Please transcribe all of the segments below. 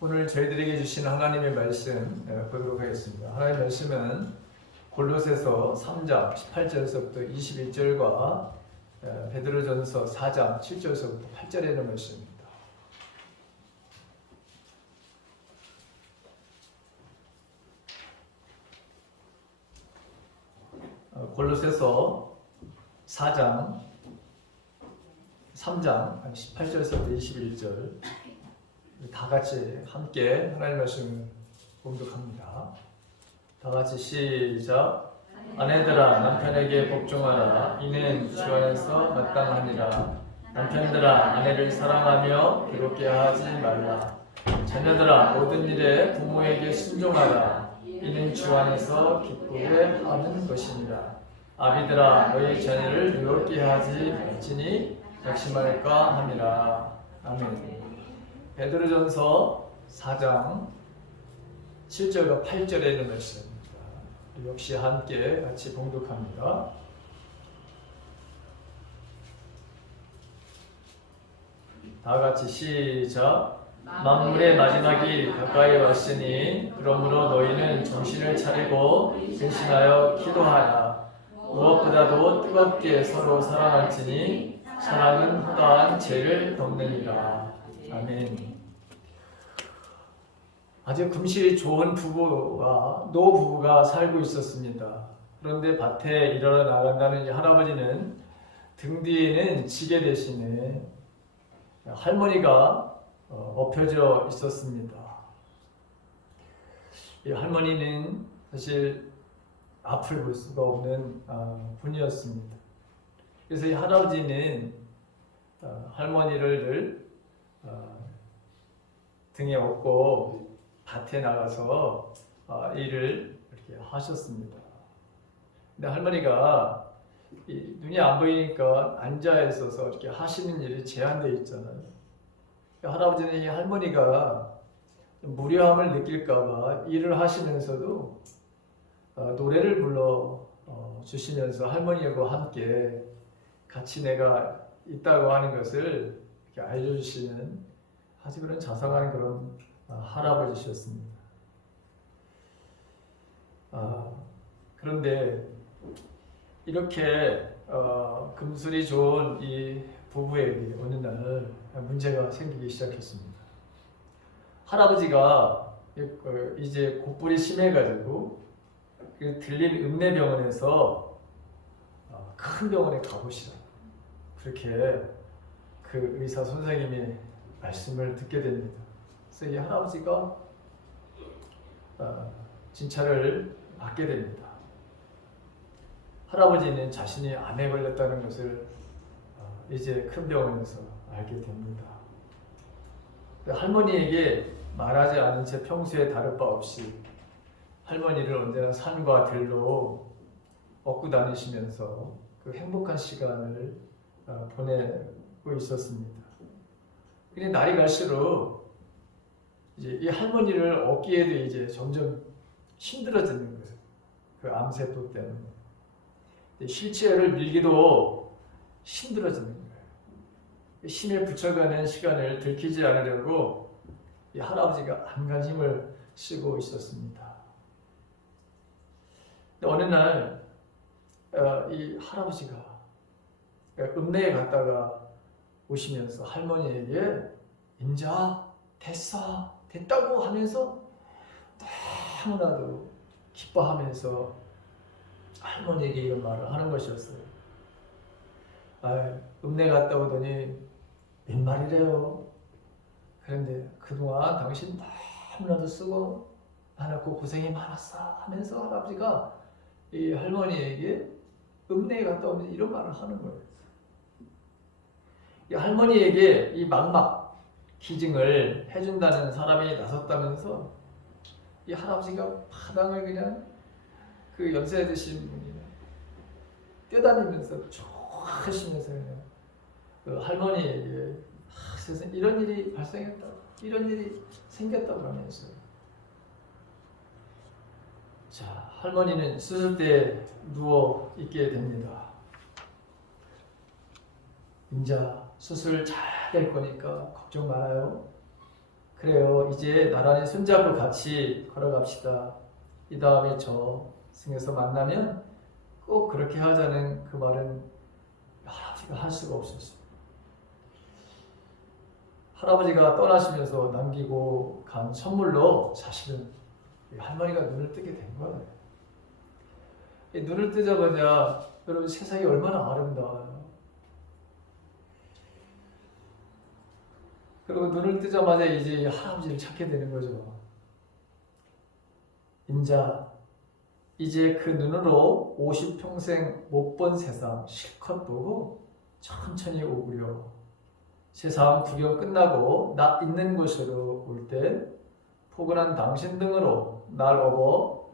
오늘 저희들에게 주신 하나님의 말씀 보도록 하겠습니다. 하나님의 말씀은 골로새서 3장 18절에서부터 21절과 베드로전서 4장 7절에서부터 8절에 있는 말씀입니다. 골로새서 4장 3장 18절에서부터 21절 다 같이 함께 하나님의 말씀을 봉독합니다. 다 같이 시작. 아내들아 남편에게 복종하라. 이는 주 안에서 마땅하니라. 남편들아 아내를 사랑하며 괴롭게 하지 말라. 자녀들아 모든 일에 부모에게 순종하라. 이는 주 안에서 기쁘게 하는 것이니라. 아비들아 너희 자녀를 괴롭게 하지 말지니 낙심할까 함이라. 아멘. 베드로전서 4장 7절과 8절에 있는 말씀입니다. 역시 함께 같이 봉독합니다. 다 같이 시작. 만물의 마지막이 가까이 왔으니 그러므로 너희는 정신을 차리고 근신하여 기도하라. 무엇보다도 뜨겁게 서로 사랑할지니 사랑은 허다한 죄를 덮느니라. 아멘. 아주 금실이 좋은 부부와 노부부가 살고 있었습니다. 그런데 밭에 일하러 나간다는 이 할아버지는 등 뒤에는 지게 대신에 할머니가 엎혀져 있었습니다. 이 할머니는 사실 앞을 볼 수가 없는 분이었습니다. 그래서 이 할아버지는 할머니를 등에 업고 밭에 나가서 일을 이렇게 하셨습니다. 근데 할머니가 눈이 안 보이니까 앉아 있어서 이렇게 하시는 일이 제한되어 있잖아요. 할아버지는 이 할머니가 무료함을 느낄까봐 일을 하시면서도 노래를 불러 주시면서 할머니하고 함께 같이 내가 있다고 하는 것을 이렇게 알려주시는 아주 그런 자상한 그런 할아버지셨습니다. 그런데 이렇게 금술이 좋은 이 부부에게 어느 날 문제가 생기기 시작했습니다. 할아버지가 이제 곧불이 심해가지고 들린 읍내병원에서 큰 병원에 가보시라. 그렇게 그 의사 선생님이 말씀을 듣게 됩니다. 그래서 이 할아버지가 진찰을 받게 됩니다. 할아버지는 자신이 암에 걸렸다는 것을 이제 큰 병원에서 알게 됩니다. 할머니에게 말하지 않은 채 평소에 다를 바 없이 할머니를 언제나 산과 들로 업고 다니시면서 그 행복한 시간을 보내고 있었습니다. 근데 날이 갈수록 이제 이 할머니를 얻기에도 이제 점점 힘들어지는 거예요. 그 암세포 때문에. 실체를 밀기도 힘들어지는 거예요. 힘에 붙여가는 시간을 들키지 않으려고 이 할아버지가 안간 힘을 쓰고 있었습니다. 어느 날 이 할아버지가 읍내에 갔다가 오시면서 할머니에게 인자 됐다고 하면서 너무나도 기뻐하면서 할머니에게 이런 말을 하는 것이었어요. 읍내 갔다 오더니 몇 말이래요. 그런데 그동안 당신 너무나도 쓰고 많았고 고생이 많았어 하면서 할아버지가 이 할머니에게 읍내에 갔다 오면서 이런 말을 하는 거예요. 이 할머니에게 이 망막 기증을 해준다는 사람이 나섰다면서 이 할아버지가 마당을 그냥 그 연세 드신 분이 뛰어다니면서 좋아하시면서 그냥 그 할머니에게 세상에 이런 일이 발생했다, 이런 일이 생겼다고 하면서 자 할머니는 수술대에 누워 있게 됩니다. 이제 수술 잘 될 거니까 걱정 말아요. 그래요. 이제 나란히 손잡고 같이 걸어갑시다. 이 다음에 저 승에서 만나면 꼭 그렇게 하자는 그 말은 할아버지가 할 수가 없었어요. 할아버지가 떠나시면서 남기고 간 선물로 사실은 할머니가 눈을 뜨게 된 거예요. 눈을 뜨자마자 여러분 세상이 얼마나 아름다워요. 그리고 눈을 뜨자마자 이제 할아버지를 찾게 되는 거죠. 인자 이제 그 눈으로 50평생 못 본 세상 실컷 보고 천천히 오구려. 세상 구경 끝나고 나 있는 곳으로 올 때 포근한 당신 등으로 날 업어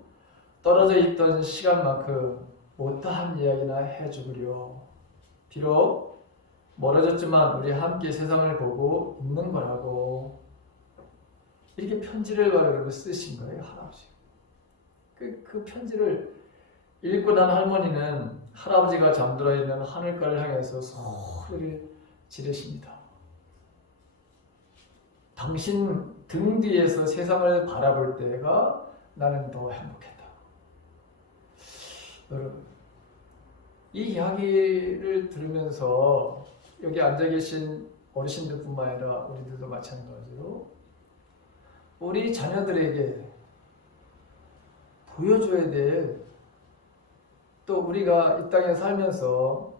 떨어져 있던 시간만큼 못다한 이야기나 해주구려. 비록 멀어졌지만 우리 함께 세상을 보고 있는 거라고. 이렇게 편지를 바로 쓰신 거예요, 할아버지. 그 편지를 읽고 난 할머니는 할아버지가 잠들어 있는 하늘가를 향해서 소리를 지르십니다. 당신 등 뒤에서 세상을 바라볼 때가 나는 더 행복했다. 여러분, 이 이야기를 들으면서 여기 앉아 계신 어르신들뿐만 아니라 우리들도 마찬가지로 우리 자녀들에게 보여줘야 될, 또 우리가 이 땅에 살면서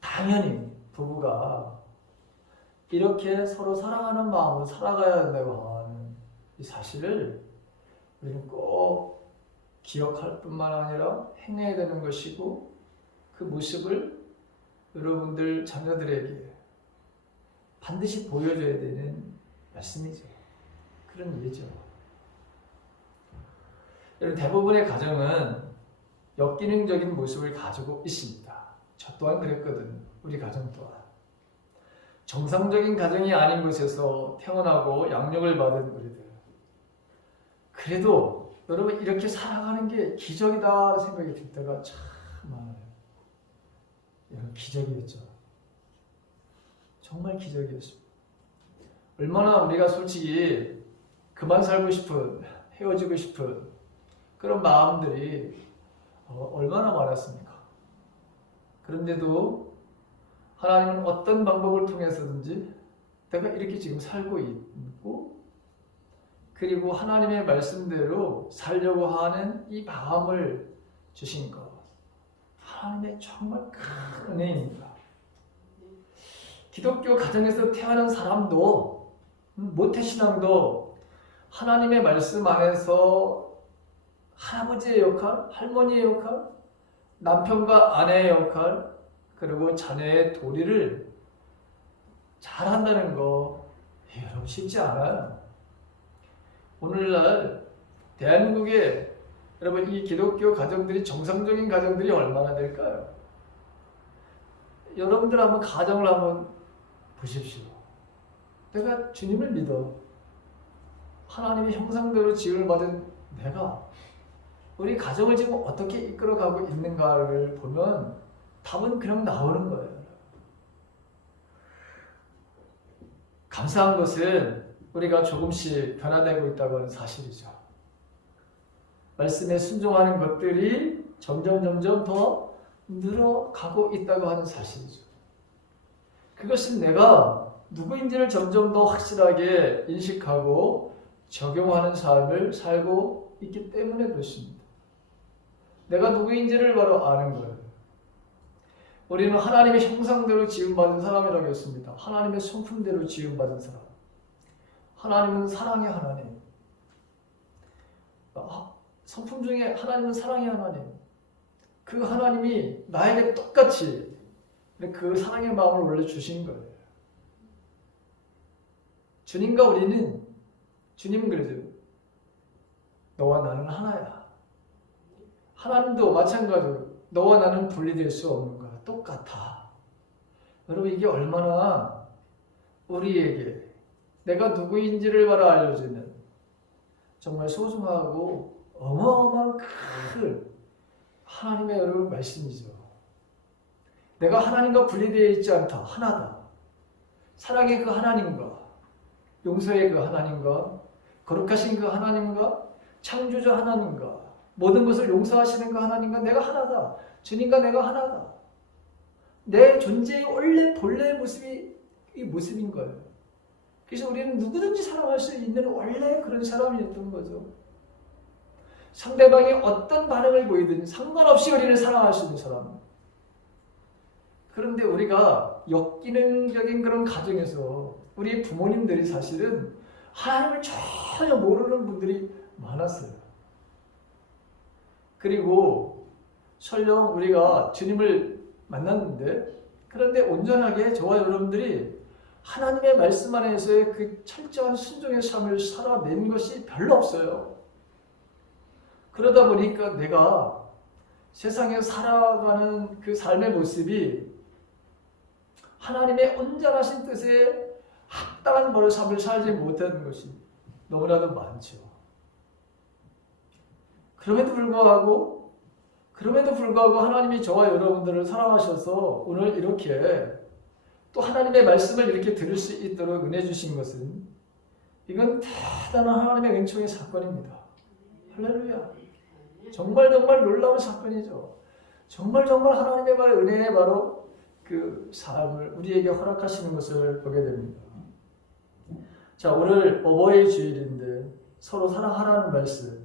당연히 부부가 이렇게 서로 사랑하는 마음으로 살아가야 된다고 하는 이 사실을 우리는 꼭 기억할 뿐만 아니라 행해야 되는 것이고, 그 모습을 여러분들 자녀들에게 반드시 보여줘야 되는 말씀이죠. 그런 예죠. 대부분의 가정은 역기능적인 모습을 가지고 있습니다. 저 또한 그랬거든. 우리 가정 또한. 정상적인 가정이 아닌 곳에서 태어나고 양육을 받은 우리들. 그래도 여러분 이렇게 살아가는 게 기적이다 생각이 들 때가 참 많아요. 이런 기적이었죠. 정말 기적이었습니다. 얼마나 우리가 솔직히 그만 살고 싶은, 헤어지고 싶은 그런 마음들이 얼마나 많았습니까? 그런데도 하나님은 어떤 방법을 통해서든지 내가 이렇게 지금 살고 있고, 그리고 하나님의 말씀대로 살려고 하는 이 마음을 주신 것, 하나님의 정말 큰 은혜입니다. 기독교 가정에서 태어난 사람도 모태신앙도 하나님의 말씀 안에서 할아버지의 역할, 할머니의 역할, 남편과 아내의 역할, 그리고 자녀의 도리를 잘한다는 거 여러분 쉽지 않아요. 오늘날 대한민국에 여러분 이 기독교 가정들이 정상적인 가정들이 얼마나 될까요? 여러분들 한번 가정을 한번 보십시오. 내가 주님을 믿어. 하나님의 형상대로 지음을 받은 내가 우리 가정을 지금 어떻게 이끌어가고 있는가를 보면 답은 그냥 나오는 거예요. 감사한 것은 우리가 조금씩 변화되고 있다고 하는 사실이죠. 말씀에 순종하는 것들이 점점 더 늘어가고 있다고 하는 사실이죠. 그것은 내가 누구인지를 점점 더 확실하게 인식하고 적용하는 삶을 살고 있기 때문에 그렇습니다. 내가 누구인지를 바로 아는 거예요. 우리는 하나님의 형상대로 지음받은 사람이라고 했습니다. 하나님의 성품대로 지음받은 사람. 하나님은 사랑의 하나님. 성품 중에 하나님은 사랑의 하나님. 그 하나님이 나에게 똑같이 그 사랑의 마음을 원래 주신 거예요. 주님과 우리는, 주님은 그러죠. 너와 나는 하나야. 하나님도 마찬가지로 너와 나는 분리될 수 없는 거야. 똑같아. 여러분 이게 얼마나 우리에게 내가 누구인지를 바로 알려주는 정말 소중하고 어마어마한 큰 하나님의 여러분 말씀이죠. 내가 하나님과 분리되어 있지 않다. 하나다. 사랑의 그 하나님과 용서의 그 하나님과 거룩하신 그 하나님과 창조자 하나님과 모든 것을 용서하시는 그 하나님과 내가 하나다. 주님과 내가 하나다. 내 존재의 원래 본래의 모습이 이 모습인 거예요. 그래서 우리는 누구든지 사랑할 수 있는 원래 그런 사람이었던 거죠. 상대방이 어떤 반응을 보이든 상관없이 우리는 사랑할 수 있는 사람. 그런데 우리가 역기능적인 그런 가정에서 우리 부모님들이 사실은 하나님을 전혀 모르는 분들이 많았어요. 그리고 설령 우리가 주님을 만났는데 그런데 온전하게 저와 여러분들이 하나님의 말씀 안에서의 그 철저한 순종의 삶을 살아낸 것이 별로 없어요. 그러다 보니까 내가 세상에 살아가는 그 삶의 모습이 하나님의 온전하신 뜻에 합당한 바로 삶을 살지 못하는 것이 너무나도 많죠. 그럼에도 불구하고 하나님이 저와 여러분들을 사랑하셔서 오늘 이렇게 또 하나님의 말씀을 이렇게 들을 수 있도록 은혜 주신 것은 이건 대단한 하나님의 은총의 사건입니다. 할렐루야. 정말 놀라운 사건이죠. 정말 하나님의 바로 은혜의 바로 그 삶을 우리에게 허락하시는 것을 보게 됩니다. 자, 오늘 어버이 주일인데 서로 사랑하라는 말씀.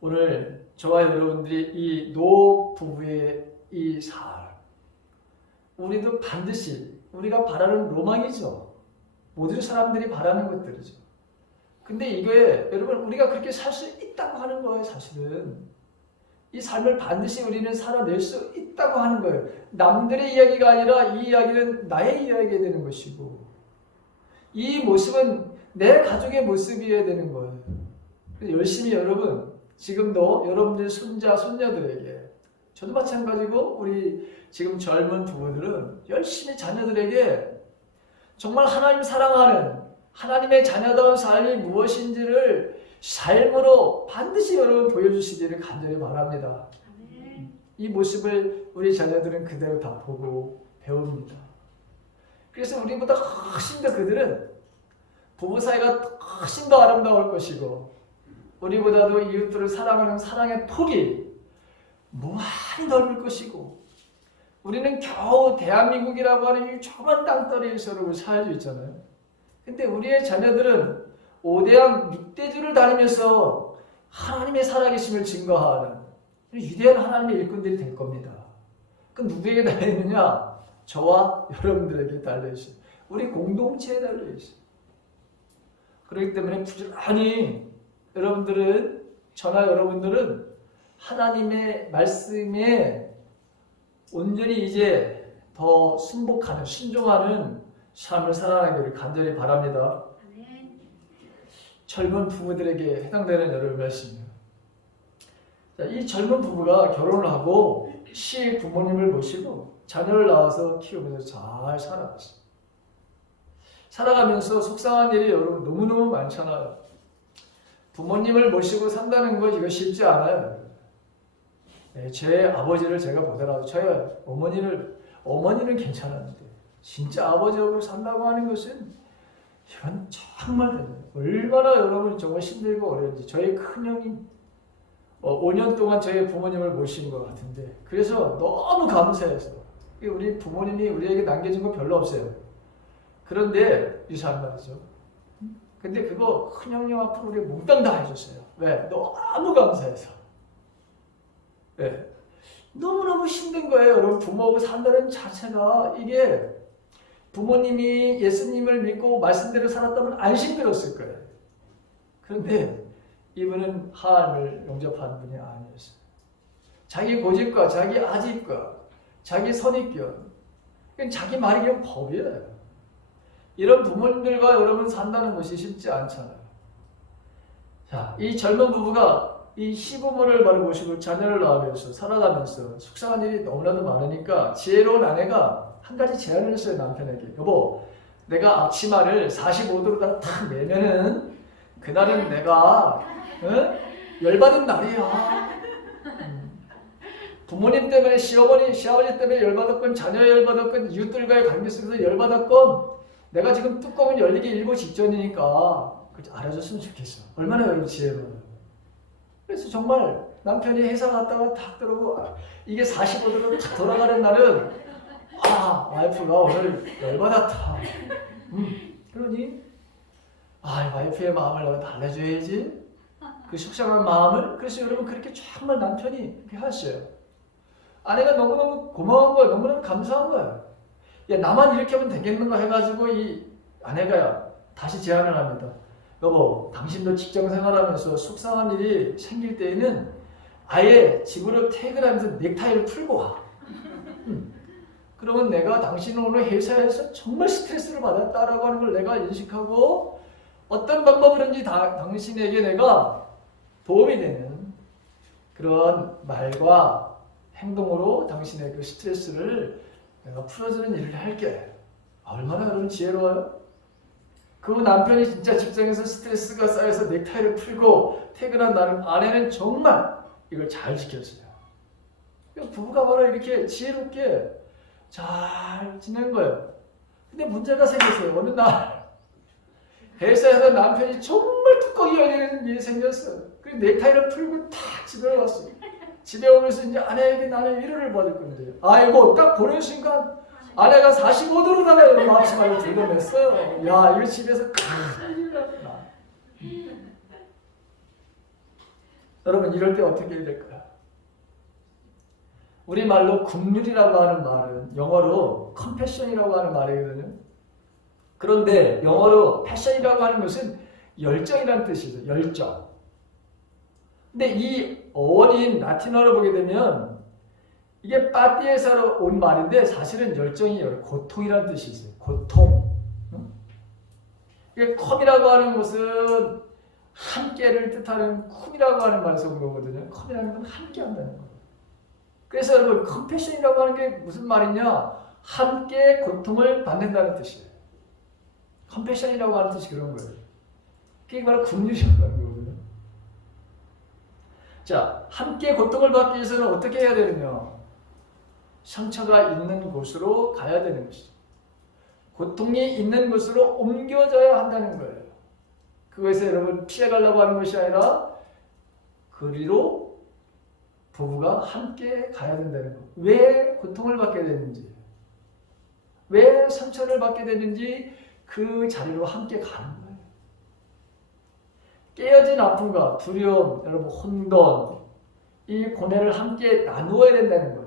오늘 저와 여러분들이 이 노 부부의 이 삶, 우리도 반드시 우리가 바라는 로망이죠. 모든 사람들이 바라는 것들이죠. 근데 이게 여러분 우리가 그렇게 살 수 있다고 하는 거예요. 사실은 이 삶을 반드시 우리는 살아낼 수 있다고 하는 거예요. 남들의 이야기가 아니라 이 이야기는 나의 이야기가 되는 것이고 이 모습은 내 가족의 모습이어야 되는 거예요. 열심히 여러분 지금도 여러분들 손자 손녀들에게 저도 마찬가지고 우리 지금 젊은 부부들은 열심히 자녀들에게 정말 하나님 사랑하는 하나님의 자녀다운 삶이 무엇인지를 삶으로 반드시 여러분 보여주시기를 간절히 바랍니다. 이 모습을 우리 자녀들은 그대로 다 보고 배웁니다. 그래서 우리보다 훨씬 더 그들은 부부 사이가 훨씬 더 아름다울 것이고 우리보다도 이웃들을 사랑하는 사랑의 폭이 무한히 넓을 것이고 우리는 겨우 대한민국이라고 하는 이 좁은 땅덩이에서 살고 있잖아요. 근데 우리의 자녀들은 오대양 믹대주를 다니면서 하나님의 살아계심을 증거하는 위대한 하나님의 일꾼들이 될 겁니다. 그 누구에게 달려있느냐? 저와 여러분들에게 달려있어요. 우리 공동체에 달려있어요. 그렇기 때문에 부지런히 여러분들은 하나님의 말씀에 온전히 이제 더 순복하는, 순종하는 삶을 살아가기를 간절히 바랍니다. 젊은 부부들에게 해당되는 여러분 말씀이에요. 이 젊은 부부가 결혼을 하고 시 부모님을 모시고 자녀를 낳아서 키우면서 잘 살아갔어요. 살아가면서 속상한 일이 여러분 너무너무 많잖아요. 부모님을 모시고 산다는 거 이거 쉽지 않아요. 네, 제 아버지를 제가 보더라도 저희 어머니는 괜찮았는데 진짜 아버지하고 산다고 하는 것은 이건 정말 얼마나 여러분 정말 힘들고 어려운지. 저희 큰형이 5년 동안 저희 부모님을 모신 것 같은데 그래서 너무 감사해서 우리 부모님이 우리에게 남겨준 거 별로 없어요. 그런데 유사한 말이죠. 근데 그거 큰형님 앞으로 우리 몽땅 다 해줬어요. 왜? 너무 감사해서. 네. 너무너무 힘든 거예요. 여러분 부모하고 산다는 자체가 이게 부모님이 예수님을 믿고 말씀대로 살았다면 안 힘들었을 거예요. 그런데 이분은 하나님을 영접하는 분이 아니었어요. 자기 고집과 자기 아집과 자기 선입견, 자기 말이 그냥 법이에요. 이런 부모님들과 여러분 산다는 것이 쉽지 않잖아요. 자, 이 젊은 부부가 이 시부모를 바로 모시고 자녀를 낳으면서 살아가면서 속상한 일이 너무나도 많으니까 지혜로운 아내가 한 가지 제안을 했어요. 남편에게. 여보, 내가 앞치마를 45도로 탁 내면은 그날은 내가 열받은 날이야. 부모님 때문에 시어머니, 시아버지 때문에 열받았건 자녀 열받았건 이웃들과의 관계 속에서 열받았건 내가 지금 뚜껑을 열리기 일보 직전이니까 알아줬으면 좋겠어. 얼마나 여러분 지혜로워요. 그래서 정말 남편이 회사 갔다가 탁 들어오고 이게 45도로 탁 돌아가는 날은 와이프가 오늘 열받았다. 그러니 와이프의 마음을 내가 달래줘야지. 그 속상한 마음을. 그래서 여러분 그렇게 정말 남편이 그렇게 하셔요. 아내가 너무너무 고마운 거예요. 너무너무 감사한 거예요. 야, 나만 이렇게 하면 되겠는가 해가지고 이 아내가 다시 제안을 합니다. 여보, 당신도 직장 생활하면서 속상한 일이 생길 때에는 아예 집으로 퇴근하면서 넥타이를 풀고 와. 그러면 내가 당신은 오늘 회사에서 정말 스트레스를 받았다라고 하는 걸 내가 인식하고 어떤 방법으로든지 당신에게 내가 도움이 되는 그런 말과 행동으로 당신의 그 스트레스를 내가 풀어주는 일을 할게. 얼마나 여러분 지혜로워요? 그 남편이 진짜 직장에서 스트레스가 쌓여서 넥타이를 풀고 퇴근한 나는 아내는 정말 이걸 잘 지켰어요. 부부가 바로 이렇게 지혜롭게 잘 지낸 거예요. 근데 문제가 생겼어요. 어느 날 회사에서 남편이 정말 뚜껑이 열리는 일이 생겼어요. 그 넥타이를 풀고 탁 집에 왔어요. 집에 오면서 이제 아내에게 나는 위로를 받을 건데, 아이고 딱 보는 순간 아내가 45도로 나가요. 마치마를 들려냈어요. 야, 이거 집에서 큰일 났구나. 여러분 이럴 때 어떻게 해야 될까요? 우리말로 긍휼이라고 하는 말은 영어로 컴패션이라고 하는 말이거든요. 그런데 영어로 패션이라고 하는 것은 열정이라는 뜻이죠. 열정. 근데 이 어원인 라틴어로 보게 되면 이게 파티에서 온 말인데 사실은 열정이에요. 고통이라는 뜻이 있어요. 고통. 이게 컴이라고 하는 것은 함께를 뜻하는 쿰이라고 하는 말에서 온 거거든요. 컴이라는 건 함께 한다는 거예요. 그래서 여러분 컴패션이라고 하는 게 무슨 말이냐? 함께 고통을 받는다는 뜻이에요. 컴패션이라고 하는 뜻이 그런 거예요. 그게 바로 긍휼이라고 하는 거거든요. 자, 함께 고통을 받기 위해서는 어떻게 해야 되느냐? 상처가 있는 곳으로 가야 되는 것이죠. 고통이 있는 곳으로 옮겨져야 한다는 거예요. 그것에서 여러분 피해가려고 하는 것이 아니라 그리로 부부가 함께 가야 된다는 것. 왜 고통을 받게 되는지, 왜 상처를 받게 되는지 그 자리로 함께 가는 거예요. 깨어진 아픔과 두려움, 여러분 혼돈, 이 고뇌를 함께 나누어야 된다는 거예요.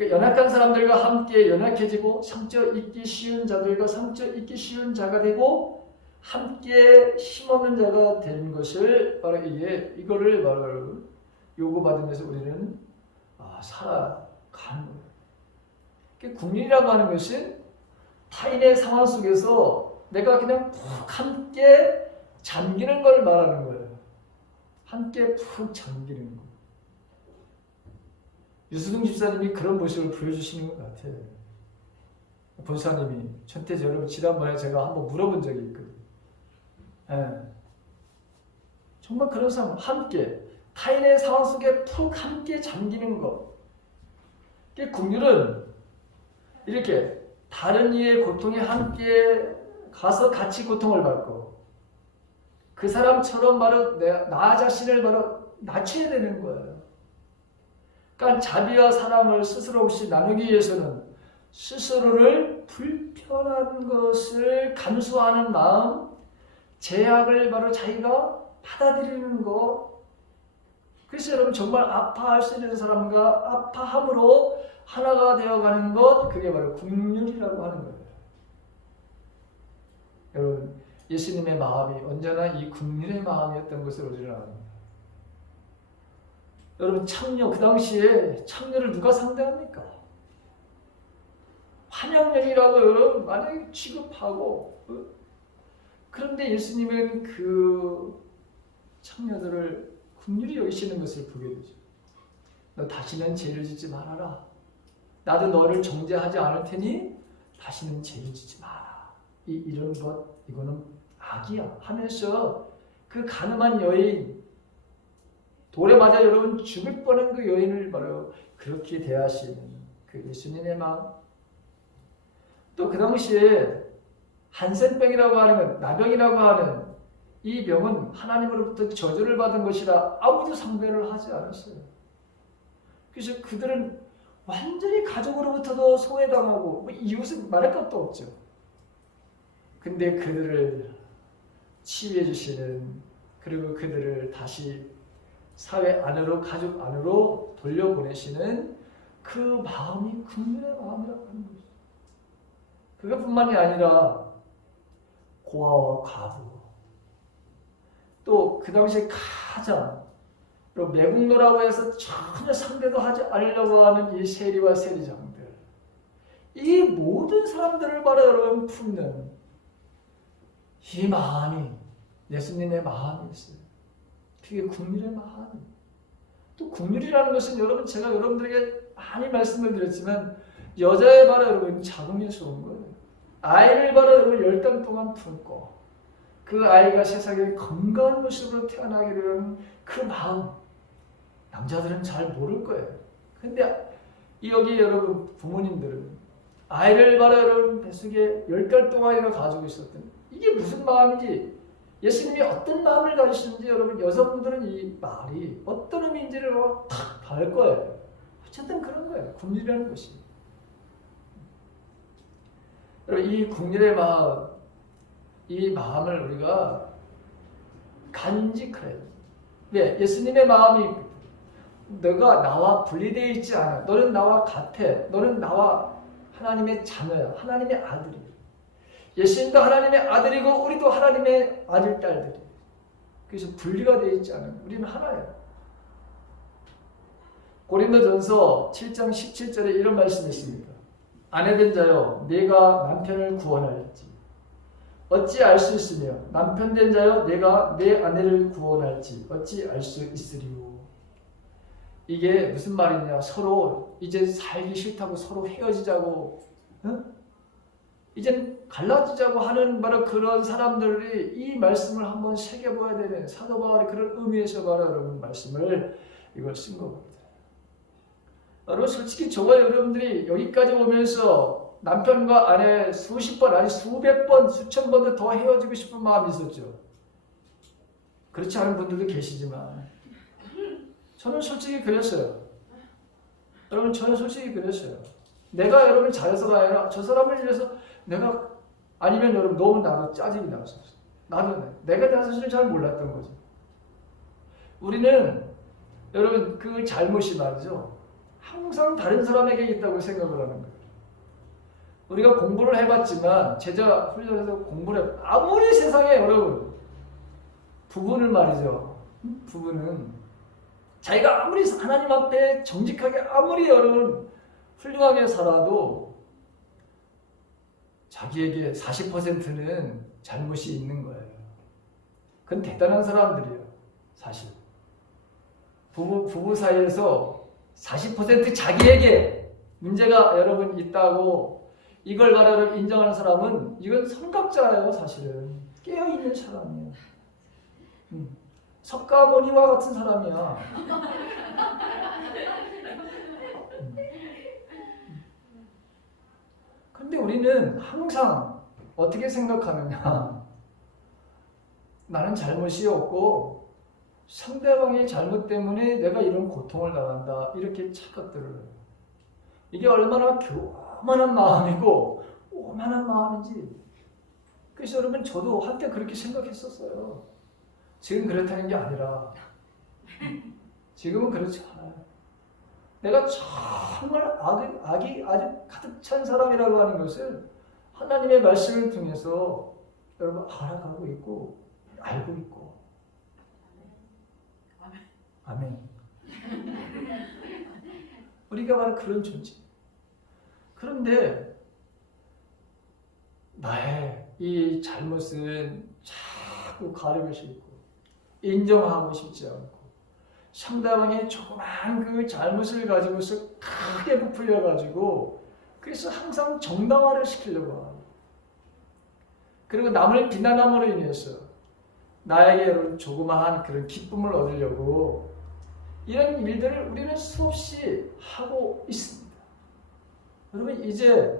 연약한 사람들과 함께 연약해지고 상처 입기 쉬운 자들과 상처 입기 쉬운 자가 되고 함께 힘없는 자가 되는 것을 바로 이거를 바로 요구받으면서 우리는 살아가는 거예요. 긍휼이라고 하는 것은 타인의 상황 속에서 내가 그냥 푹 함께 잠기는 걸 말하는 거예요. 함께 푹 잠기는 거. 유수동 집사님이 그런 모습을 보여주시는 것 같아요. 본사님이 전태지 여러분 지난번에 제가 한번 물어본 적이 있거든요. 정말 그런 사람 함께 타인의 상황 속에 푹 함께 잠기는 것. 긍휼은 이렇게 다른 이의 고통에 함께 가서 같이 고통을 받고 그 사람처럼 바로 나 자신을 바로 낮춰야 되는 거예요. 그러니까 자비와 사랑을 스스로 없이 나누기 위해서는 스스로를 불편한 것을 감수하는 마음, 제약을 바로 자기가 받아들이는 것. 그래서 여러분 정말 아파할 수 있는 사람과 아파함으로 하나가 되어가는 것, 그게 바로 긍휼이라고 하는 거예요. 여러분 예수님의 마음이 언제나 이 긍휼의 마음이었던 것을 우리는 압니다. 여러분 창녀, 그 당시에 창녀를 누가 상대합니까? 환양령이라고 여러분 많이 취급하고, 그런데 예수님은 그 창녀들을 긍휼히 여기시는 것을 보게 되죠. 너 다시는 죄를 짓지 말아라. 나도 너를 정죄하지 않을 테니 다시는 죄를 짓지 마라. 이런 것, 이거는 악이야 하면서 그 가늠한 여인, 돌에 맞아 여러분 죽을 뻔한 그 여인을 바로 그렇게 대하시는 그 예수님의 마음. 또 그 당시에 한센병이라고 하는 나병이라고 하는 이 병은 하나님으로부터 저주를 받은 것이라 아무도 상대를 하지 않았어요. 그래서 그들은 완전히 가족으로부터도 소외당하고 뭐 이웃은 말할 것도 없죠. 근데 그들을 치유해 주시는, 그리고 그들을 다시 사회 안으로, 가족 안으로 돌려보내시는 그 마음이 국민의 마음이라고 하는 거죠. 그것뿐만이 아니라 고아와 과부, 또 그 당시에 가장 매국노라고 해서 전혀 상대도 하지 않으려고 하는 이 세리와 세리장들, 이 모든 사람들을 바로 여러분 품는 이 마음이 예수님의 마음이 있어요. 그게 국률의 마음. 또 국률이라는 것은 여러분, 제가 여러분들에게 많이 말씀을 드렸지만 여자의 바로 여러분 자궁이 좋은 거예요. 아이를 바로 여러분 10달 동안 품고 그 아이가 세상에 건강한 모습으로 태어나기를 하는 그 마음, 남자들은 잘 모를 거예요. 근데 여기 여러분 부모님들은 아이를 바로 여러분 뱃속에 10달 동안이나 가지고 있었던, 이게 무슨 마음인지, 예수님이 어떤 마음을 가지시는지 여러분 여성분들은 이 말이 어떤 의미인지를 탁 알 거예요. 어쨌든 그런 거예요. 국률이라는 것이. 여러분 이 국률의 마음, 이 마음을 우리가 간직해야 돼요. 네, 예수님의 마음이 너가 나와 분리되어 있지 않아. 너는 나와 같아. 너는 나와 하나님의 자녀야. 하나님의 아들이야. 예수님도 하나님의 아들이고 우리도 하나님의 아들, 딸들이에요. 그래서 분리가 되어 있지 않아요. 우리는 하나예요. 고린도전서 7장 17절에 이런 말씀이 있습니다. 아내된 자여, 네가 남편을 구원할지 어찌 알 수 있으며, 남편된 자여, 내가 내 아내를 구원할지 어찌 알 수 있으리요. 이게 무슨 말이냐? 서로 이제 살기 싫다고 서로 헤어지자고, 이제 갈라지자고 하는 바로 그런 사람들이 이 말씀을 한번 새겨봐야 되는, 사도 바울이 그런 의미에서 바로 여러분 말씀을 이걸 쓴 겁니다. 여러분 솔직히 저와 여러분들이 여기까지 오면서 남편과 아내 수십 번, 아니 수백 번, 수천 번도 더 헤어지고 싶은 마음이 있었죠. 그렇지 않은 분들도 계시지만 저는 솔직히 그랬어요. 여러분 저는 솔직히 그랬어요. 내가 여러분 잘해서가 아니라 저 사람을 위해서 내가, 아니면 여러분 너무 나도 짜증이 나왔었어. 나도 내가 사실 잘 몰랐던 거죠. 우리는 여러분 그 잘못이 말이죠, 항상 다른 사람에게 있다고 생각을 하는 거예요. 우리가 공부를 해봤지만, 제자 훈련에서 공부를 해봤, 아무리 세상에 여러분 부부는 말이죠, 부부는 자기가 아무리 하나님 앞에 정직하게 아무리 여러분 훌륭하게 살아도 자기에게 40%는 잘못이 있는 거예요. 그건 대단한 사람들이에요. 사실 부부 사이에서 40% 자기에게 문제가 여러분 있다고 이걸 바로 인정하는 사람은 이건 선각자예요. 사실은 깨어있는 사람이에요. 석가모니와 같은 사람이야. 근데 우리는 항상 어떻게 생각하느냐, 나는 잘못이 없고 상대방의 잘못 때문에 내가 이런 고통을 당한다, 이렇게 착각들을. 이게 얼마나 교만한 마음이고 오만한 마음인지. 그래서 여러분 저도 한때 그렇게 생각했었어요. 지금 그렇다는 게 아니라 지금은 그렇지 않아요. 내가 정말 악이 아주 가득 찬 사람이라고 하는 것을 하나님의 말씀을 통해서 여러분 알아가고 있고 알고 있고. 아멘. 우리가 바로 그런 존재. 그런데 나의 이 잘못은 자꾸 가리고 싶고 인정하고 싶지 않고 상대방의 조그만 그 잘못을 가지고서 크게 부풀려 가지고, 그래서 항상 정당화를 시키려고 하고, 그리고 남을 비난함으로 인해서 나에게 조그마한 그런 기쁨을 얻으려고 이런 일들을 우리는 수없이 하고 있습니다. 여러분 이제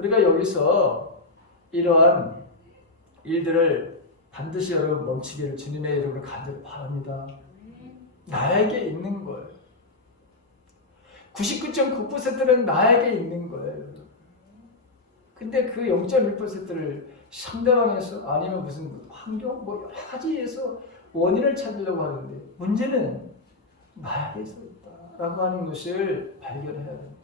우리가 여기서 이러한 일들을 반드시 여러분 멈추기를 주님의 이름으로 간절히 바랍니다. 나에게 있는 거예요. 99.9%는 나에게 있는 거예요. 근데 그 0.1%를 상대방에서 아니면 무슨 환경 뭐 여러 가지에서 원인을 찾으려고 하는데 문제는 나에게서 있다라고 하는 것을 발견해야 됩니다.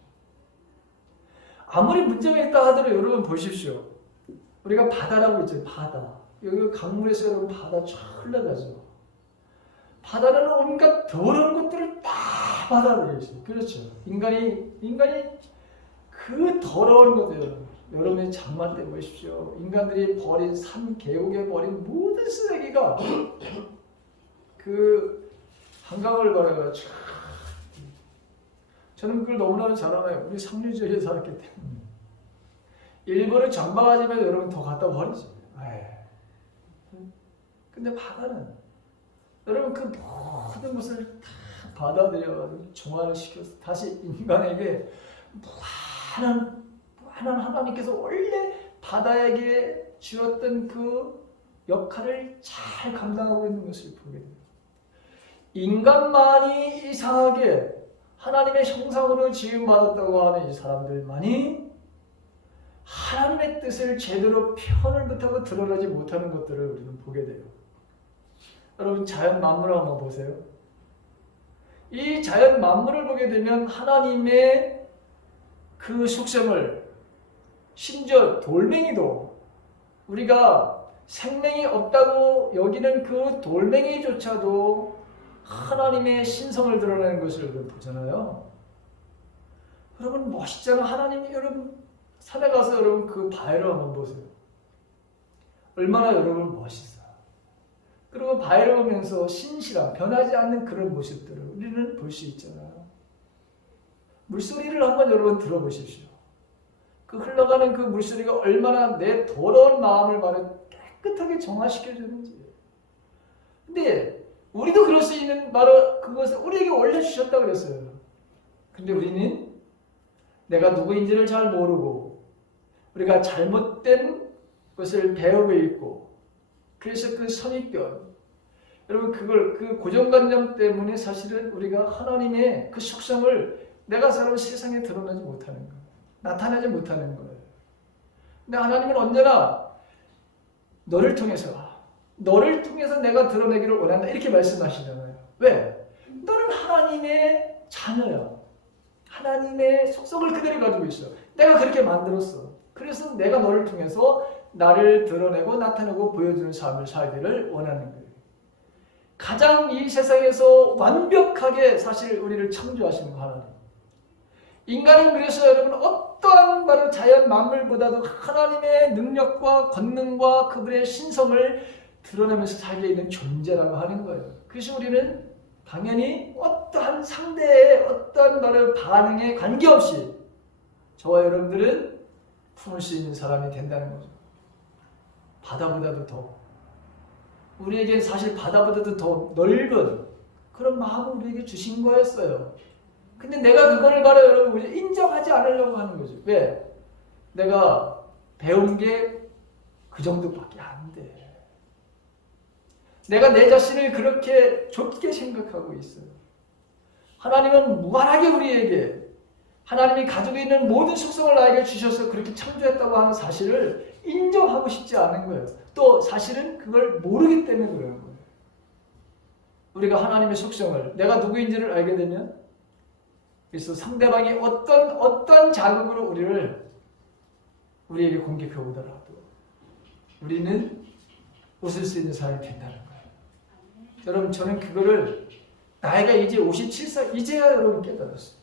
아무리 문제가 있다 하더라도 여러분 보십시오. 우리가 바다라고 있죠. 바다. 여기 강물에서 여러분 바다 쫙 흘러가죠. 바다는 온갖 더러운 것들을 다 받아들여 있어요. 그렇죠. 인간이 그 더러운 것들 여러분의 장만 때 보십시오. 인간들이 버린 산 계곡에 버린 모든 쓰레기가 그 한강을 바라가 저는 그걸 너무나 잘 알아요. 우리 상류지역에 살았기 때문에. 일부러 전방하지만 여러분 더 갖다 버리죠. 근데 바다는 여러분 그 모든 것을 다 받아들여가지고 중화를 시켜서 다시 인간에게 무한한 하나님께서 원래 바다에게 주었던 그 역할을 잘 감당하고 있는 것을 보게 됩니다. 인간만이 이상하게 하나님의 형상으로 지음받았다고 하는 이 사람들만이 하나님의 뜻을 제대로 표현을 못하고 드러내지 못하는 것들을 우리는 보게 돼요. 여러분 자연 만물을 한번 보세요. 이 자연 만물을 보게 되면 하나님의 그 속성을 심지어 돌멩이도 우리가 생명이 없다고 여기는 그 돌멩이조차도 하나님의 신성을 드러내는 것을 여러분 보잖아요. 여러분 멋있잖아. 하나님이 여러분 산에 가서 여러분 그 바위를 한번 보세요. 얼마나 여러분 멋있어. 그리고 바위를 보면서 신실한 변하지 않는 그런 모습들을 우리는 볼 수 있잖아요. 물소리를 한번 여러분 들어보십시오. 그 흘러가는 그 물소리가 얼마나 내 더러운 마음을 바로 깨끗하게 정화시켜주는지. 근데 우리도 그럴 수 있는 바로 그것을 우리에게 올려주셨다고 그랬어요. 근데 우리는 내가 누구인지를 잘 모르고 우리가 잘못된 것을 배우고 있고 그래서 그 선입견 여러분 그 고정관념 때문에 사실은 우리가 하나님의 그 속성을 내가 사람 세상에 드러내지 못하는 거예요. 나타내지 못하는 거예요. 근데 하나님은 언제나 너를 통해서 내가 드러내기를 원한다 이렇게 말씀하시잖아요. 왜? 너는 하나님의 자녀야. 하나님의 속성을 그대로 가지고 있어. 내가 그렇게 만들었어. 그래서 내가 너를 통해서 나를 드러내고 나타내고 보여주는 삶을 살기를 원하는 거예요. 가장 이 세상에서 완벽하게 사실 우리를 창조하신 하나님. 인간은 그래서 여러분 어떠한 바로 자연 만물보다도 하나님의 능력과 권능과 그분의 신성을 드러내면서 살게 있는 존재라고 하는 거예요. 그래서 우리는 당연히 어떠한 상대의 어떠한 바로 반응에 관계없이 저와 여러분들은 품을 수 있는 사람이 된다는 거죠. 바다보다도 더 우리에겐 사실 바다보다도 더 넓은 그런 마음을 우리에게 주신 거였어요. 근데 내가 그거를 바로 여러분 인정하지 않으려고 하는 거죠. 왜? 내가 배운 게 그 정도밖에 안 돼. 내가 내 자신을 그렇게 좁게 생각하고 있어요. 하나님은 무한하게 우리에게 하나님이 가지고 있는 모든 속성을 나에게 주셔서 그렇게 창조했다고 하는 사실을 인정하고 싶지 않은 거예요. 또 사실은 그걸 모르기 때문에 그러는 거예요. 우리가 하나님의 속성을 내가 누구인지를 알게 되면 그래서 상대방이 어떤 자극으로 우리에게 공격해 오더라도 우리는 웃을 수 있는 사람이 된다는 거예요. 여러분 저는 그거를 나이가 이제 57살 이제야 여러분 깨달았어요.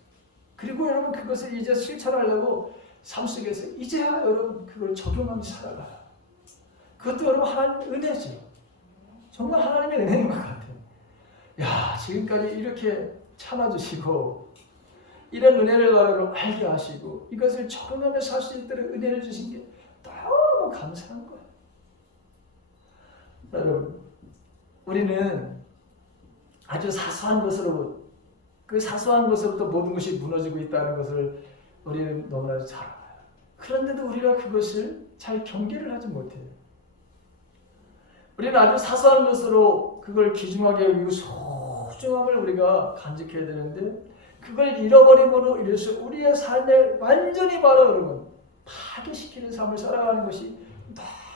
그리고 여러분 그것을 이제 실천하려고 삶 속에서 이제야 여러분 그걸 적용하면서 살아가라. 그것도 여러분 하나님의 은혜죠. 정말 하나님의 은혜인 것 같아요. 야 지금까지 이렇게 참아주시고 이런 은혜를 여러분 알게 하시고 이것을 적용하면서 살 수 있도록 은혜를 주신 게 너무 감사한 거예요. 여러분 우리는 아주 사소한 것으로 그 사소한 것으로부터 모든 것이 무너지고 있다는 것을 우리는 너무나 잘 알아요. 그런데도 우리가 그것을 잘 경계를 하지 못해요. 우리는 아주 사소한 것으로 그걸 귀중하게 여기고 소중함을 우리가 간직해야 되는데 그걸 잃어버림으로 인해서 우리의 삶을 완전히 바로 여러분 파괴시키는 삶을 살아가는 것이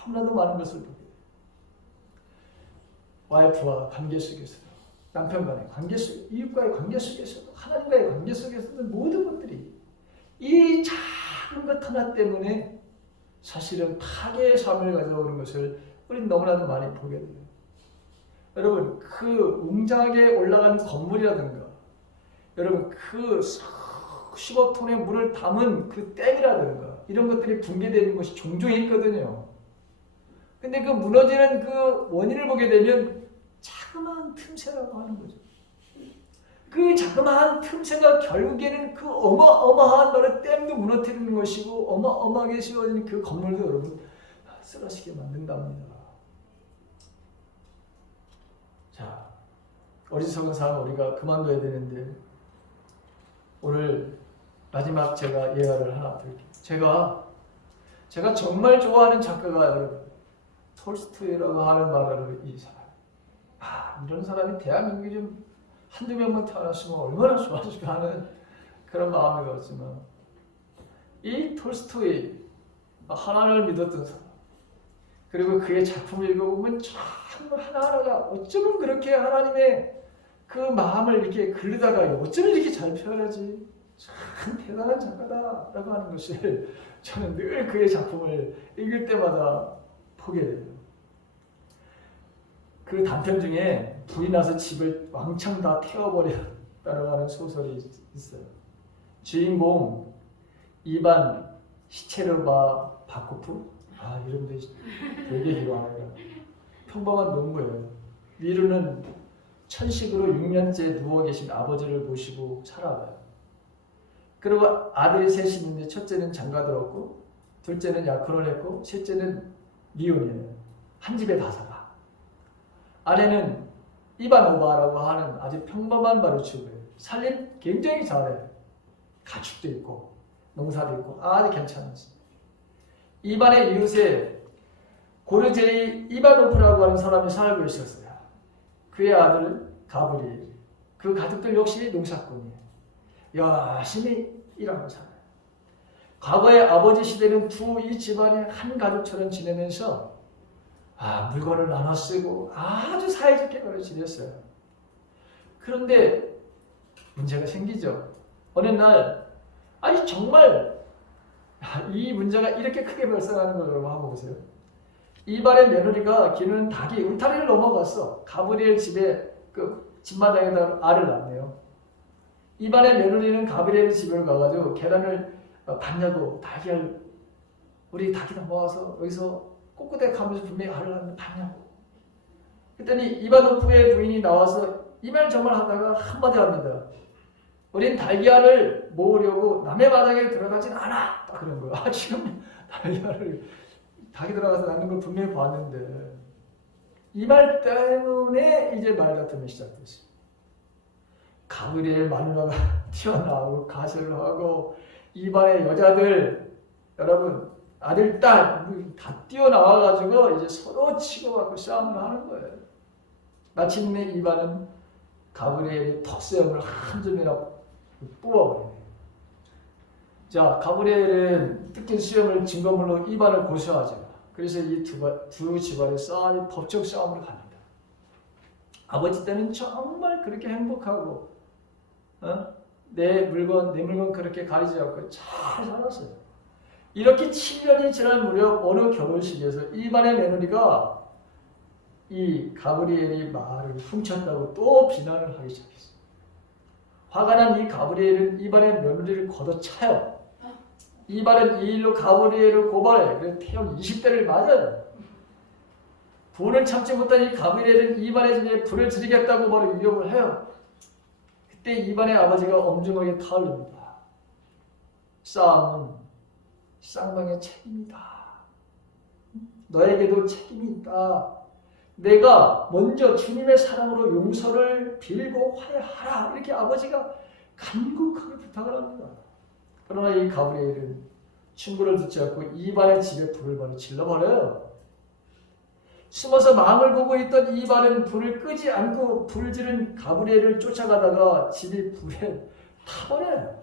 너무나도 많은 것을 보게 돼요. 와이프와 관계 속에서도 남편과의 관계 속, 이웃과의 관계 속에서도 하나님과의 관계 속에서도 모든 것들이 이 작은 것 하나 때문에 사실은 파괴의 삶을 가져오는 것을 우리는 너무나도 많이 보게 돼요. 여러분 그 웅장하게 올라가는 건물이라든가 여러분 그 수십억 톤의 물을 담은 그 댐이라든가 이런 것들이 붕괴되는 것이 종종 있거든요. 근데 그 무너지는 그 원인을 보게 되면 자그마한 틈새라고 하는 거죠. 그 자그마한 틈새가 결국에는 그 어마어마한 너의 댐도 무너뜨리는 것이고 어마어마하게 씌워진 그 건물도 여러분 쓰러지게 만든답니다. 자, 어리석은 삶 우리가 그만둬야 되는데 오늘 마지막 제가 예화를 하나 드릴게요. 제가 정말 좋아하는 작가가 여러분 톨스토이라고 하는 말을 이 사람. 이런 사람이 대한민국에 좀 한두 명만 태어났으면 얼마나 좋아질까 하는 그런 마음이 들었지만 이 톨스토이 하나님을 믿었던 사람 그리고 그의 작품을 읽어보면 참 하나하나가 어쩌면 그렇게 하나님의 그 마음을 이렇게 글르다가 어쩌면 이렇게 잘 표현하지 참 대단한 작가다라고 하는 것을 저는 늘 그의 작품을 읽을 때마다 보게 돼요. 그 단편 중에 불이 나서 집을 왕창 다 태워버렸다라고 하는 소설이 있어요. 주인공 이반 시체르바 바코프 이름도 되게 길어요. 평범한 농부예요. 미루는 천식으로 6년째 누워 계신 아버지를 모시고 살아가요. 그리고 아들이 셋이 있는데 첫째는 장가들었고 둘째는 약혼을 했고 셋째는 미혼이에요. 한 집에 다 살아. 아내는 이바노바라고 하는 아주 평범한 바루치고예요. 살림 굉장히 잘해요. 가축도 있고 농사도 있고 아주 괜찮았어요. 이반의 이웃에 고르제이 이바노프라고 하는 사람이 살고 있었어요. 그의 아들은 가브리엘. 그 가족들 역시 농사꾼이에요. 열심히 일하고 살아요. 과거의 아버지 시대는 이 집안의 한 가족처럼 지내면서 물건을 나눠 쓰고 아주 사이좋게 지냈어요. 그런데 문제가 생기죠. 어느 날 정말 이 문제가 이렇게 크게 발생하는 걸 여러분 한번 보세요. 이발의 며느리가 기르는 닭이 울타리를 넘어갔어. 가브리엘 집에 그 집마당에다 알을 낳네요. 이발의 며느리는 가브리엘 집에 가가지고 계란을 봤냐고 닭을 우리 닭이 넘어와서 여기서 꼿꼿하게 가면서 분명히 알을 낳는데 봤냐고. 그랬더니 이바노프의 부인이 나와서 이 말 저 말 하다가 한마디 합니다. 우린 달걀을 모으려고 남의 바닥에 들어가진 않아. 딱 그런 거야. 지금 달걀을 닭이 들어가서 낳는 걸 분명히 봤는데 이 말 때문에 이제 말다툼이 시작됐어요. 가브리엘 마누라가 튀어나오고 가세를 하고 이반의 여자들 여러분 아들 딸 다 뛰어나와가지고 이제 서로 치고받고 싸움을 하는 거예요. 마침내 이반은 가브리엘의 턱수염을 한 점이나 뽑아버려요. 자, 가브리엘은 뜯긴 수염을 증거물로 이반을 고소하죠. 그래서 이 두 집안의 싸움이 법적 싸움으로 갑니다. 아버지 때는 정말 그렇게 행복하고 내 물건 그렇게 가리지 않고 잘 살았어요. 이렇게 7년이 지난 무렵 어느 결혼식에서 이반의 며느리가 이 가브리엘이 말을 훔쳤다고 또 비난을 하기 시작했어요. 화가 난 이 가브리엘은 이반의 며느리를 걷어차요. 이반은 이 일로 가브리엘을 고발해. 그래서 태형 20대를 맞아요. 분을 참지 못한 이 가브리엘은 이반의 집에 불을 지르겠다고 바로 위협을 해요. 그때 이반의 아버지가 엄중하게 타올립니다. 싸움은 쌍방의 책임이다. 너에게도 책임이 있다. 내가 먼저 주님의 사랑으로 용서를 빌고 화해하라. 이렇게 아버지가 간곡하게 부탁을 합니다. 그러나 이 가브리엘은 충고를 듣지 않고 이발의 집에 불을 바로 질러버려요. 숨어서 망을 보고 있던 이발은 불을 끄지 않고 불지른 가브리엘을 쫓아가다가 집이 불에 타버려요.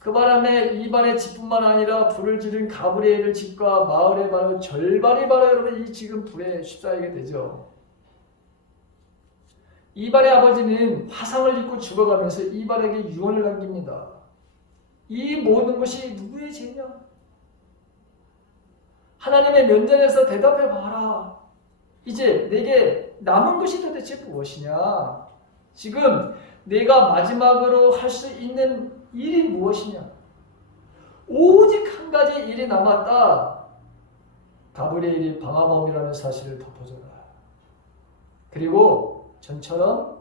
그 바람에 이발의 집뿐만 아니라 불을 지른 가브리엘의 집과 마을의 바로 절반이 바로 여러분 이 지금 불에 휩싸이게 되죠. 이발의 아버지는 화상을 입고 죽어가면서 이발에게 유언을 남깁니다. 이 모든 것이 누구의 죄냐? 하나님의 면전에서 대답해 봐라. 이제 내게 남은 것이 도대체 무엇이냐? 지금 내가 마지막으로 할 수 있는 일이 무엇이냐? 오직 한 가지 일이 남았다. 가브리엘이 방화범이라는 사실을 덮어줘라. 그리고 전처럼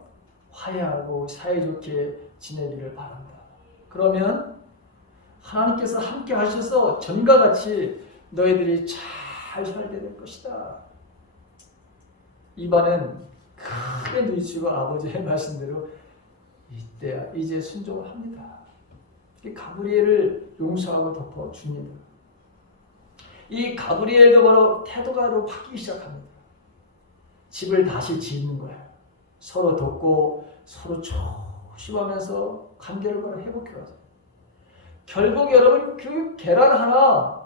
화해하고 사이좋게 지내기를 바란다. 그러면 하나님께서 함께 하셔서 전과 같이 너희들이 잘 살게 될 것이다. 이반은 크게 누이치고 아버지의 말씀대로 이때야 이제 순종을 합니다. 가브리엘을 용서하고 덮어줍니다. 이 가브리엘도 바로 태도가 바뀌기 시작합니다. 집을 다시 짓는 거예요. 서로 돕고 서로 조심하면서 관계를 바로 회복해가서 결국 여러분 그 계란 하나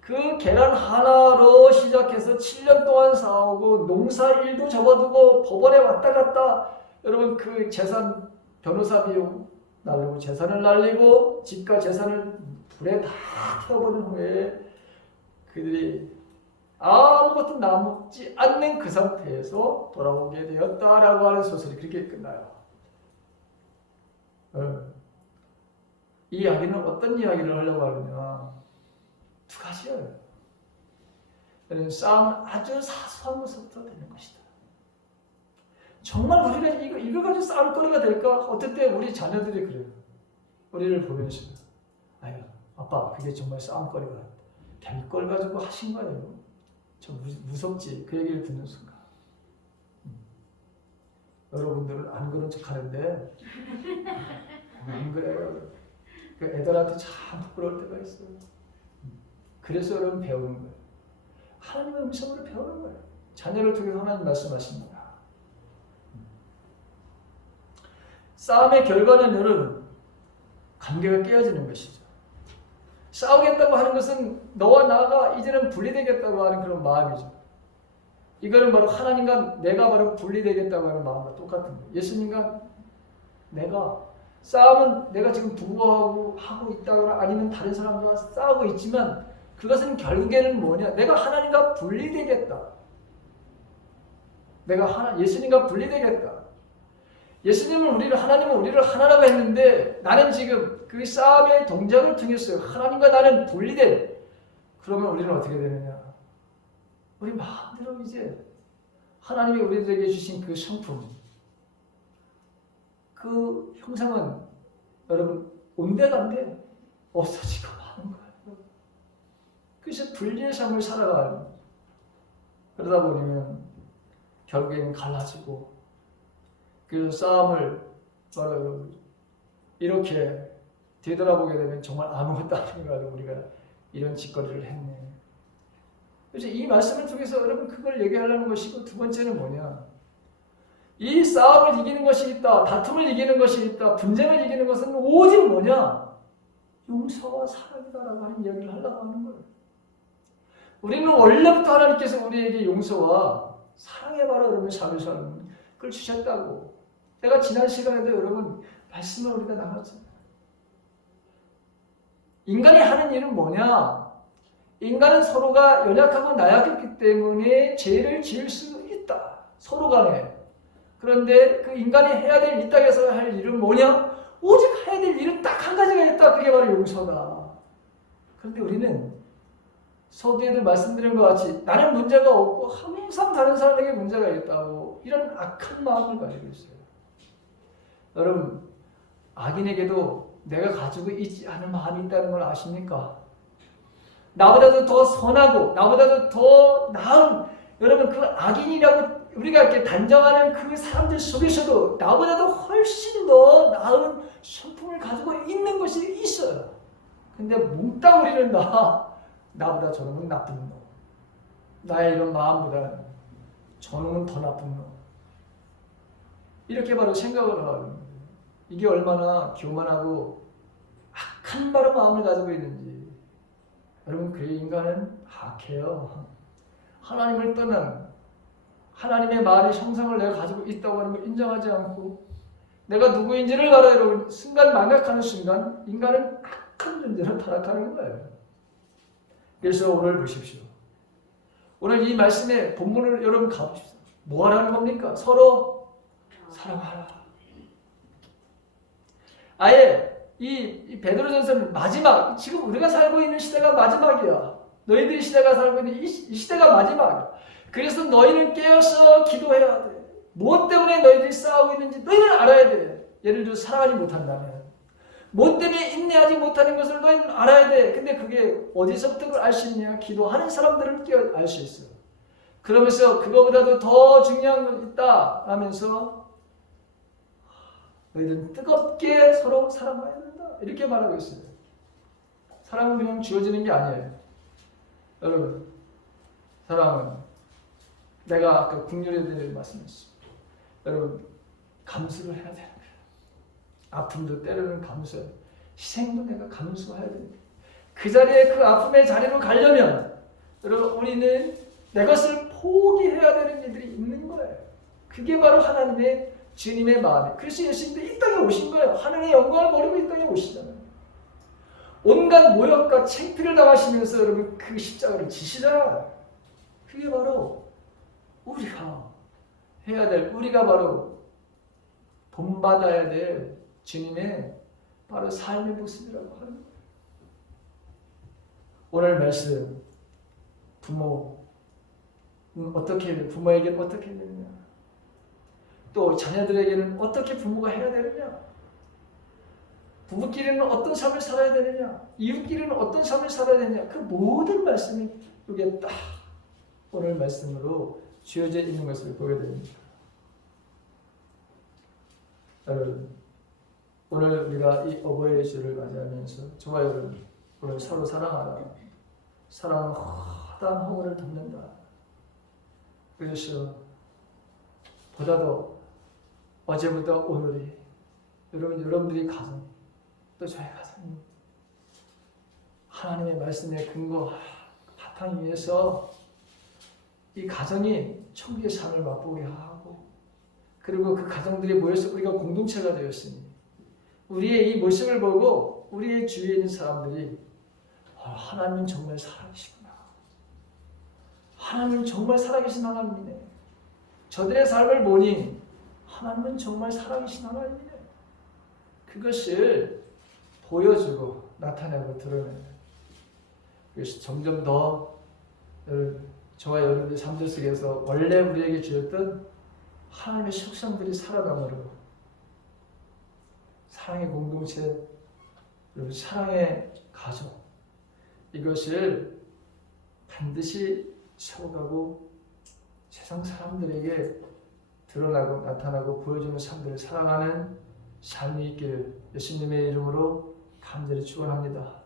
그 계란 하나로 시작해서 7년 동안 싸우고 농사 일도 접어두고 법원에 왔다 갔다 여러분 그 재산 변호사 비용 나누고 재산을 날리고 집과 재산을 불에 다 태워버린 후에 그들이 아무것도 남지 않는 그 상태에서 돌아오게 되었다라고 하는 소설이 그렇게 끝나요. 이 이야기는 어떤 이야기를 하려고 하느냐 두 가지예요. 싸움은 아주 사소한 것부터 되는 것이다. 정말 우리가 이거 가지고 싸움거리가 될까? 어떨 때 우리 자녀들이 그래요. 우리를 보면서 아유 아빠 그게 정말 싸움거리가 될 걸 가지고 하신 거예요. 좀 무섭지 그 얘기를 듣는 순간. 여러분들은 안 그런 척 하는데 안 그래요. 그 애들한테 참 부끄러울 때가 있어요. 그래서 여러분 배우는 거예요. 하나님의 음성으로 배우는 거예요. 자녀를 통해서 하나님 말씀하십니다. 싸움의 결과는 여러분 관계가 깨어지는 것이죠. 싸우겠다고 하는 것은 너와 나가 이제는 분리되겠다고 하는 그런 마음이죠. 이거는 바로 하나님과 내가 바로 분리되겠다고 하는 마음과 똑같은 거예요. 예수님과 내가 싸움은 내가 지금 부부하고 하고 있다거나 아니면 다른 사람과 싸우고 있지만 그것은 결국에는 뭐냐? 내가 하나님과 분리되겠다. 예수님과 분리되겠다. 하나님은 우리를 하나라고 했는데 나는 지금 그 싸움의 동작을 통해서 하나님과 나는 분리된. 그러면 우리는 어떻게 되느냐? 우리 마음대로 이제 하나님이 우리들에게 주신 그 성품, 그 형상은 여러분 온데간데 없어지고 마는 거예요. 그래서 분리의 삶을 살아가요. 그러다 보면 결국에는 갈라지고 그래서 싸움을 이렇게 되돌아보게 되면 정말 아무것도 아닌 거 가지고 우리가 이런 짓거리를 했네. 그래서 이 말씀을 통해서 여러분 그걸 얘기하려는 것이고 두 번째는 뭐냐? 이 싸움을 이기는 것이 있다. 다툼을 이기는 것이 있다. 분쟁을 이기는 것은 오직 뭐냐? 용서와 사랑이다라고 하는 이야기를 하려고 하는 거예요. 우리는 원래부터 하나님께서 우리에게 용서와 사랑의 바로 여러분 삶을 사는 걸 주셨다고. 내가 지난 시간에도 여러분 말씀을 우리가 나눴잖아요. 인간이 하는 일은 뭐냐? 인간은 서로가 연약하고 나약했기 때문에 죄를 지을 수 있다. 서로 간에. 그런데 그 인간이 해야 될 이 땅에서 할 일은 뭐냐? 오직 해야 될 일은 딱 한 가지가 있다. 그게 바로 용서다. 그런데 우리는 서두에도 말씀드린 것 같이 나는 문제가 없고 항상 다른 사람에게 문제가 있다고 이런 악한 마음을 가지고 있어요. 여러분 악인에게도 내가 가지고 있지 않은 마음이 있다는 걸 아십니까? 나보다도 더 선하고 나보다도 더 나은 여러분 그 악인이라고 우리가 이렇게 단정하는 그 사람들 속에서도 나보다도 훨씬 더 나은 성품을 가지고 있는 것이 있어요. 근데 몽땅 우리는 나보다 저놈은 나쁜 놈. 나의 이런 마음보다는 저놈은 더 나쁜 놈. 이렇게 바로 생각을 하는 거예요. 이게 얼마나 교만하고 악한 바로 마음을 가지고 있는지. 여러분, 그래 인간은 악해요. 하나님을 떠난 하나님의 말의 형상을 내가 가지고 있다고 하는 걸 인정하지 않고 내가 누구인지를 알아요. 여러분, 순간 망각하는 순간 인간은 악한 존재로 타락하는 거예요. 그래서 오늘 보십시오. 오늘 이 말씀의 본문을 여러분 가보십시오. 뭐 하라는 겁니까? 서로 사랑하라. 아예 이 베드로전서는 마지막, 지금 우리가 살고 있는 시대가 마지막이야. 너희들이 시대가 살고 있는 이 시대가 마지막이야. 그래서 너희는 깨어서 기도해야 돼. 무엇 때문에 너희들이 싸우고 있는지 너희는 알아야 돼. 예를 들어 사랑하지 못한다면 무엇 때문에 인내하지 못하는 것을 너희는 알아야 돼. 근데 그게 어디서부터 그걸 알 수 있냐? 기도하는 사람들은 알 수 있어. 그러면서 그거보다도 더 중요한 건 있다 라면서 너희들은 뜨겁게 서로 사랑해야 된다. 이렇게 말하고 있어요. 사랑은 그냥 주어지는 게 아니에요. 여러분, 사랑은 내가 아까 국률에 대해 말씀했습니다. 여러분, 감수를 해야 돼요. 아픔도 때로는 감수해요. 희생도 내가 감수해야 됩니다. 그 자리에 그 아픔의 자리로 가려면 여러분, 우리는 내 것을 포기해야 되는 일들이 있는 거예요. 그게 바로 하나님의 주님의 마음이에요. 그래서 예수님도 이 땅에 오신 거예요. 하늘의 영광을 버리고 이 땅에 오시잖아요. 온갖 모욕과 창피를 당하시면서 여러분 그 십자가를 지시잖아요. 그게 바로 우리가 해야 될, 우리가 바로 본받아야 될 주님의 바로 삶의 모습이라고 하는 거예요. 오늘 말씀, 부모에게는 어떻게 해야 되느냐? 또 자녀들에게는 어떻게 부모가 해야 되느냐? 부부끼리는 어떤 삶을 살아야 되느냐? 이웃끼리는 어떤 삶을 살아야 되느냐? 그 모든 말씀이 여기에 딱 오늘 말씀으로 주어져 있는 것을 보게 됩니다. 여러분, 오늘 우리가 이 어버이의 주를 맞이하면서 저와 여러분, 오늘 서로 사랑하라. 사랑은 허다한 허물을 덮는다. 그래서 보다도 어제보다 오늘이 여러분들이 가정, 또 저의 가정이 하나님의 말씀의 근거 바탕 위에서 이 가정이 천국의 삶을 맛보게 하고, 그리고 그 가정들이 모여서 우리가 공동체가 되었으니 우리의 이 모습을 보고 우리의 주위에 있는 사람들이 하나님은 정말 살아계시구나. 하나님은 정말 살아계신 하나님이네. 저들의 삶을 보니 하나님은 정말 살아계신 하나님이네. 그것을 보여주고 나타내고 드러내요. 그래서 점점 더 저와 여러분의 삶들 속에서 원래 우리에게 주었던 하나님의 속성들이 살아남으로 사랑의 공동체, 그리고 사랑의 가족, 이것을 반드시 세워가고 세상 사람들에게 드러나고 나타나고 보여주는 삶들을 사랑하는 삶이 있기를 예수님의 이름으로 간절히 축원합니다.